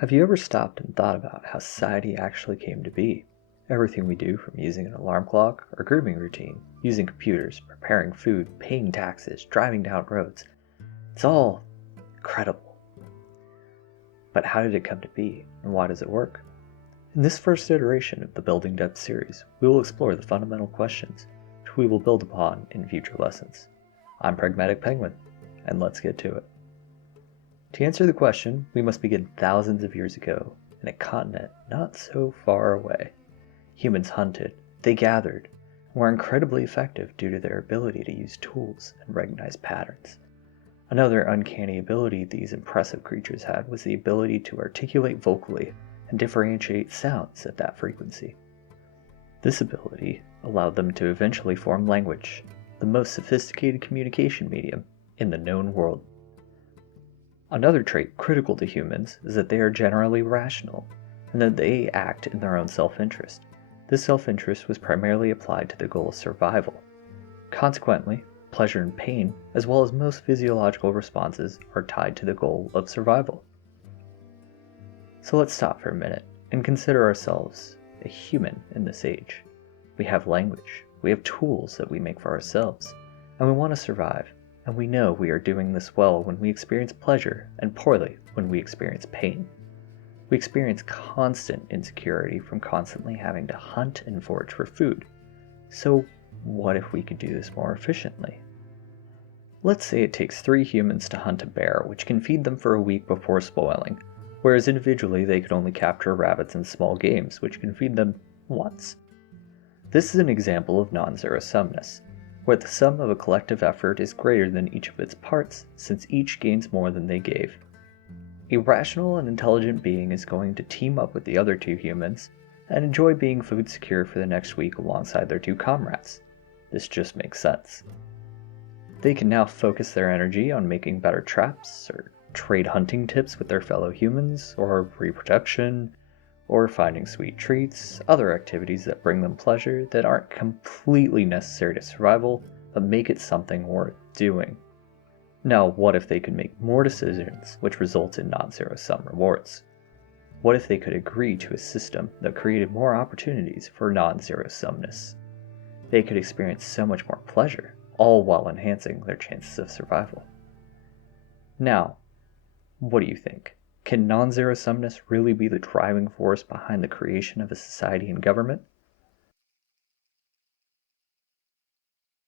Have you ever stopped and thought about how society actually came to be? Everything we do, from using an alarm clock or grooming routine, using computers, preparing food, paying taxes, driving down roads, it's all incredible. But how did it come to be, and why does it work? In this first iteration of the Building Depth series, we will explore the fundamental questions, which we will build upon in future lessons. I'm Pragmatic Penguin, and let's get to it. To answer the question, we must begin thousands of years ago in a continent not so far away. Humans hunted, they gathered, and were incredibly effective due to their ability to use tools and recognize patterns. Another uncanny ability these impressive creatures had was the ability to articulate vocally and differentiate sounds at that frequency. This ability allowed them to eventually form language, the most sophisticated communication medium in the known world. Another trait critical to humans is that they are generally rational, and that they act in their own self-interest. This self-interest was primarily applied to the goal of survival. Consequently, pleasure and pain, as well as most physiological responses, are tied to the goal of survival. So let's stop for a minute and consider ourselves a human in this age. We have language, we have tools that we make for ourselves, and we want to survive. And we know we are doing this well when we experience pleasure and poorly when we experience pain. We experience constant insecurity from constantly having to hunt and forage for food. So what if we could do this more efficiently? Let's say it takes 3 humans to hunt a bear, which can feed them for a week before spoiling, whereas individually they could only capture rabbits and small games, which can feed them once. This is an example of non-zero sumness, where the sum of a collective effort is greater than each of its parts, since each gains more than they gave. A rational and intelligent being is going to team up with the other 2 humans and enjoy being food secure for the next week alongside their 2 comrades. This just makes sense. They can now focus their energy on making better traps, or trade hunting tips with their fellow humans, or reproduction, or finding sweet treats, other activities that bring them pleasure that aren't completely necessary to survival, but make it something worth doing. Now, what if they could make more decisions, which results in non-zero sum rewards? What if they could agree to a system that created more opportunities for non-zero sumness? They could experience so much more pleasure, all while enhancing their chances of survival. Now, what do you think? Can non-zero sumness really be the driving force behind the creation of a society and government?